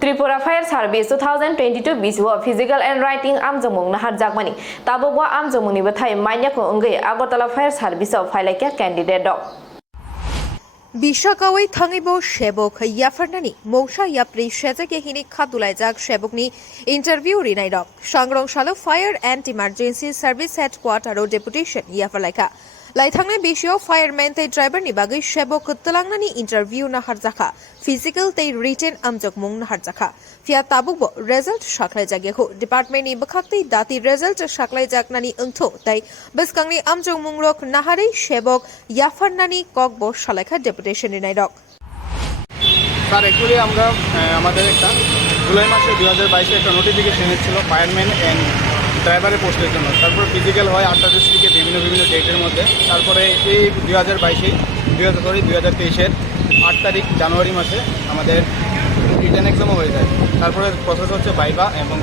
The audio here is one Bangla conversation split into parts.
Tripura Fire Service 2022 biswa physical and writing amjukmung nahar jakmani tabokwa amjukmung ni bathai mainya ko ongai Agartala Fire Service of Phailakya candidate dok Bishakawai Thangibo Shebok Yafarnani Mosha Yapri Shezake Hini Kadulaijak Shebokni interview Rinaidok Shangrong Shalo Fire and Emergency Service Headquarter or Deputation Yafalaka Laithangne Bisho Fireman Te Driver ni Bagai Shebok Talangnani interview na Harzaka Physical Te written amjukmung na Harzaka Fia Tabukbo result Shaklai Jageko Department ni Bakakti dati result Shaklai Jaknani Untho Tai Biskangni amjukmung rok Nahari Shebok Yafarnani Kokbo Shalaka Deputation Rinaidok sir actually আমরা আমাদের একটা জুলাই মাসে 2022 একটা নোটিফিকেশন এসেছিল ফায়ারম্যান এন্ড ড্রাইভারের পোস্টের জন্য। তারপর ফিজিক্যাল হয় 8টা ডিস্ট্রিক্টে বিভিন্ন ডেটের মধ্যে। তারপরে এই 2023-এর 8 তারিখ জানুয়ারি মাসে আমাদের রিটেন এক্সামও হয়ে যায়। তারপরে প্রসেস হচ্ছে ভাইভা এবং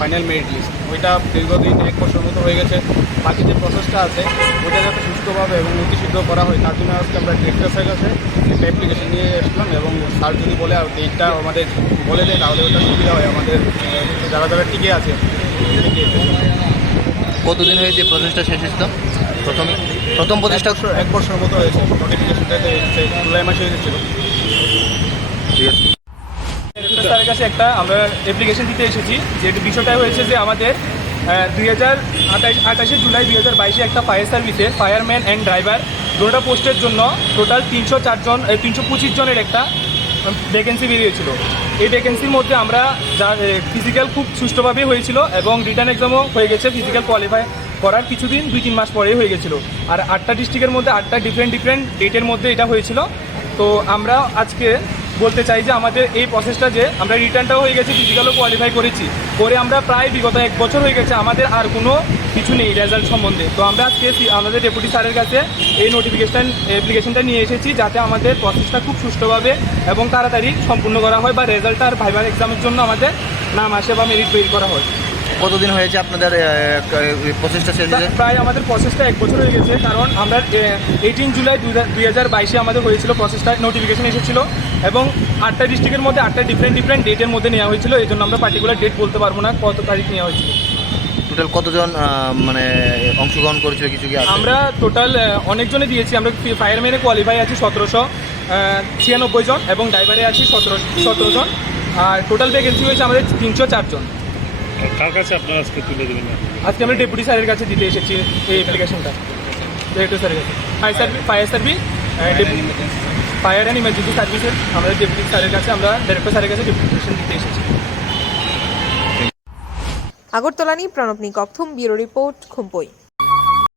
ফাইনাল মেরিট লিস্ট। ওইটা দীর্ঘদিন 1 বছর মতো হয়ে গেছে। বাকি যে প্রসেসটা আছে ওইটা যাতে সুষ্ঠুভাবে এবং নীতিসিদ্ধ করা হয় তার জন্য আজকে আমরা ডিরেক্টর স্যারের কাছে একটা অ্যাপ্লিকেশন নিয়ে এসেছিলাম এবং স্যার যদি বলে আর ডেটটা আমাদের বলে দেয় তাহলে ওটা সুবিধা হয় আমাদের যারা টিকে আছে। কতদিন হয়েছে প্রসেসটা শেষ হয়েছিল? প্রথম প্রচেষ্টা 1 বছর মতো হয়েছে। নোটিফিকেশনটা জুলাই মাসে হয়েছিল। ঠিক আছে, স্যারের কাছে একটা আমরা অ্যাপ্লিকেশন দিতে এসেছি। যে বিষয়টা হয়েছে যে আমাদের 28 জুলাই 2022 একটা ফায়ার সার্ভিসের ফায়ারম্যান অ্যান্ড ড্রাইভার দুটো পোস্টের জন্য টোটাল 325 জনের একটা ভ্যাকেন্সি বেরিয়েছিল। এই ভ্যাকেন্সির মধ্যে আমরা যা ফিজিক্যাল খুব সুষ্ঠুভাবে হয়েছিল এবং রিটার্ন এক্সামও হয়ে গেছে। ফিজিক্যাল কোয়ালিফাই করার কিছুদিন 2-3 মাস পরেই হয়ে গেছিলো। আর 8টা ডিস্ট্রিক্টের মধ্যে 8টা ডিফারেন্ট ডেটের মধ্যে এটা হয়েছিল। তো আমরা আজকে বলতে চাই যে আমাদের এই প্রসেসটা যে আমরা রিটার্নটাও হয়ে গেছে, ফিজিক্যালও কোয়ালিফাই করেছি, করে আমরা প্রায় বিগত 1 বছর হয়ে গেছে, আমাদের আর কোনো কিছু নেই রেজাল্ট সম্বন্ধে। তো আমরা আজকে আমাদের ডেপুটি স্যারের কাছে এই অ্যাপ্লিকেশনটা নিয়ে এসেছি যাতে আমাদের প্রসেসটা খুব সুষ্ঠুভাবে এবং তাড়াতাড়ি সম্পূর্ণ করা হয় বা রেজাল্ট আর ভাইভার এক্সামের জন্য আমাদের নাম আসে বা মেরিট বের করা হয়। কতদিন হয়েছে আপনাদের প্রসেসটা শেষ হয়েছে? প্রায় আমাদের প্রসেসটা 1 বছর হয়ে গেছে, কারণ আমরা 18 জুলাই 2022 আমাদের হয়েছিল প্রসেসটা, নোটিফিকেশন এসেছিল এবং 8টা ডিস্ট্রিক্টের মধ্যে 8টা ডিফারেন্ট ডেটের মধ্যে নেওয়া হয়েছিল। এই জন্য আমরা পার্টিকুলার ডেট বলতে পারবো না কত তারিখ নেওয়া হয়েছিল। টোটাল কতজন মানে অংশগ্রহণ করেছিল কিছু কি? আমরা টোটাল অনেকজনে দিয়েছি। আমরা ফায়ারম্যানে কোয়ালিফাই আছি 1796 জন এবং ড্রাইভারে আছি 17 জন। আর টোটাল ভ্যাকেন্সি হয়েছে আমাদের 304 জন। কার কাছে আপনারা আজকে তুলে দেবেন? আজকে আমরা ডেপুটি স্যারের কাছে দিতে এসেছি এই অ্যাপ্লিকেশনটা। ডেপুটি স্যারের কাছে fire service fire and emergency সার্ভিসের আমরা ডেপুটি স্যারের কাছে আমরা ডাইরেক্টর স্যারের কাছে ডেপুটেশন দিতে এসেছি। আগরতলানি প্রণব নিকথুম ব্যুরো রিপোর্ট খুম্পুই।